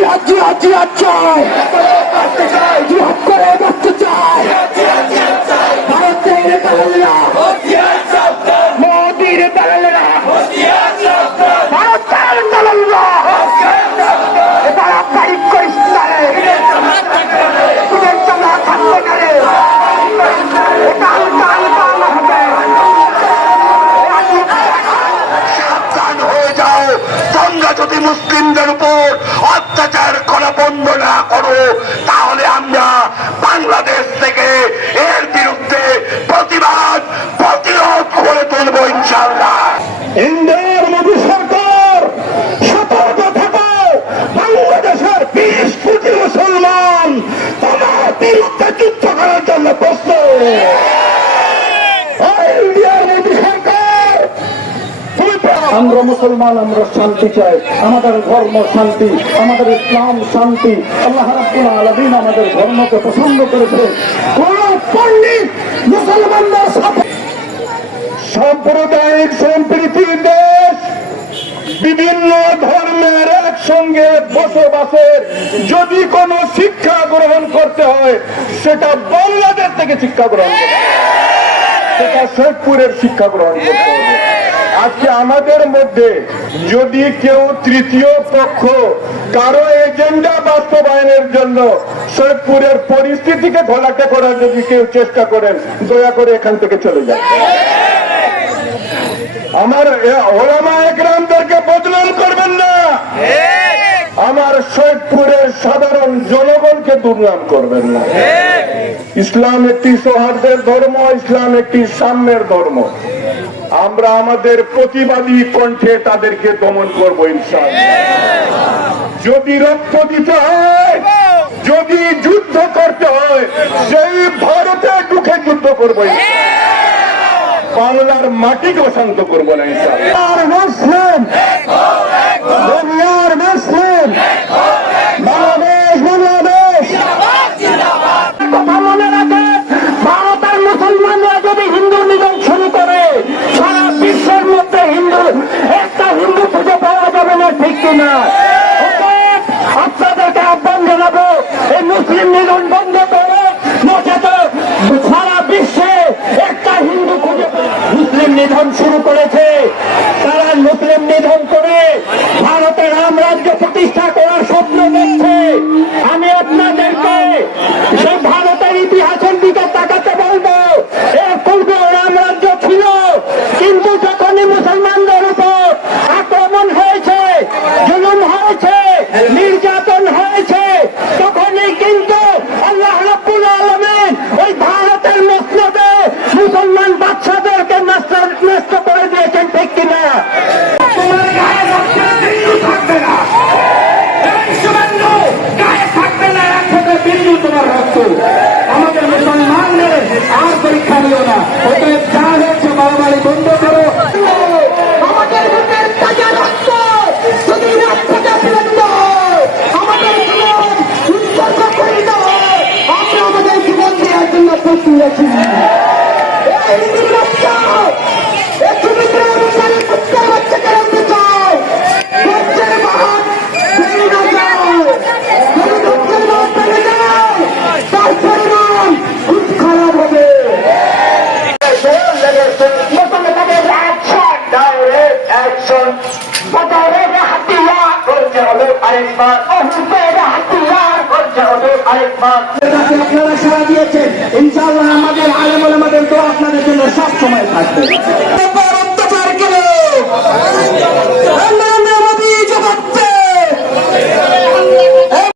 জিহাদ চাই, জিহাদ করে বাঁচতে চাই। ভারতের দালালেরা, মোদির দালালেরা, ভারতের দালালেরা এবার আকারিক করিস্তানে তোদের চালা থাকবে না রে। এটা হালকা হালকা হবে। সাবধান হয়ে যাও, তোমরা যদি মুসলিমদের উপর অত্যাচার করা বন্ধ না করো তাহলে আমরা বাংলাদেশ থেকে এর বিরুদ্ধে প্রতিরোধ করে তুলব ইনশাআল্লাহ। ইন্ডিয়ার মোদী সরকার সতর্ক থাকো, বাংলাদেশের 20 কোটি মুসলমান তোমার বিরুদ্ধে যুদ্ধ করার জন্য প্রস্তুত। ইন্ডিয়ার মোদী সরকার, আমরা মুসলমান, আমরা শান্তি চাই, আমাদের ধর্ম শান্তি, আমাদের ইসলাম শান্তি। আল্লাহ রাব্বুল আলামিন আমাদের ধর্মকে পছন্দ করেছে। কোন পণ্ডিত মুসলমানদের সাথে সাম্প্রদায়িক সম্প্রীতির দেশ, বিভিন্ন ধর্মের একসঙ্গে বসবাসের যদি কোনো শিক্ষা গ্রহণ করতে হয় সেটা বাংলাদেশ থেকে শিক্ষা গ্রহণ করতে হবে, সেটা শেখপুরের শিক্ষা গ্রহণ করতে হবে। আজকে আমাদের মধ্যে যদি কেউ তৃতীয় পক্ষ কারো এজেন্ডা বাস্তবায়নের জন্য শেখপুরের পরিস্থিতিকে ঘোলাটে করার যদি কেউ চেষ্টা করেন, দয়া করে এখান থেকে চলে যান। আমার ওলামা একরামদেরকে বদনাম করবেন না, আমার শেখপুরের সাধারণ জনগণকে দুর্নাম করবেন না। ইসলাম একটি সৌহার্দের ধর্ম, ইসলাম একটি সাম্যের ধর্ম। আমরা আমাদের প্রতিবাদী কণ্ঠে তাদেরকে দমন করবো ইনশাআল্লাহ। যদি রক্ত দিতে হয়, যদি যুদ্ধ করতে হয়, সেই ভারতে ঢুকে যুদ্ধ করবো ইনশাআল্লাহ। বাংলার মাটিকে অশান্ত করবো না ইনশাআল্লাহ। মুসলিম দুনিয়ার মুসলিম, বাংলাদেশ বাংলাদেশ। কথা মনে রাখে, ভারতের মুসলমানরা যদি হিন্দু নিধন শুরু করে সারা বিশ্বের মধ্যে একটা হিন্দু খুঁজে পাওয়া যাবে না, ঠিক কিনা? আপনাদেরকে আহ্বান জানাবো, এই মুসলিম নিধন বন্ধ করে, নচেত সারা বিশ্বে একটা হিন্দু খুঁজে মুসলিম নিধন শুরু করেছে। তারা মুসলিম নিধন করে ভারতের রামরাজ্য প্রতিষ্ঠা করার স্বপ্ন দেখছে। আমি আপনাদেরকে সেই ভারতের ইতিহাসের দিকে তাকাতে বলবো। এর পূর্বে রামরাজ্য ছিল, কিন্তু যখনই মুসলমানদের উপর আক্রমণ হয়েছে, জুলুম হয়েছে, নির্যাতন হয়েছে, তখনই কিন্তু আল্লাহ রাব্বুল আলামিন ওই ভারতের মসনদে মুসলমান বাদশাদেরকে নষ্ট করে দিয়েছেন, ঠিক কিনা? তোমার গায়ে রক্তের বিন্দু থাকবে না, গায়ে থাকবে না এক ফোঁটা বিন্দু তোমার রক্ত। আমাদের মুসলমানদের আর পরীক্ষা নিও না। অতএব যা হচ্ছে বাড়াবাড়ি বন্ধ করো। আমাদের বুকের তাজা রক্ত যদি রক্তটা ফেলে দিল, আমাদের জীবন উৎসর্গ করে দাও। আমরা আমাদের জীবন দেওয়ার জন্য প্রস্তুত আছি। আপনারা সারা দিয়েছেন, ইনশাআল্লাহ আমাদের আলেম ওলামাদের দোয়া আপনাদের জন্য সব সময় থাকবে।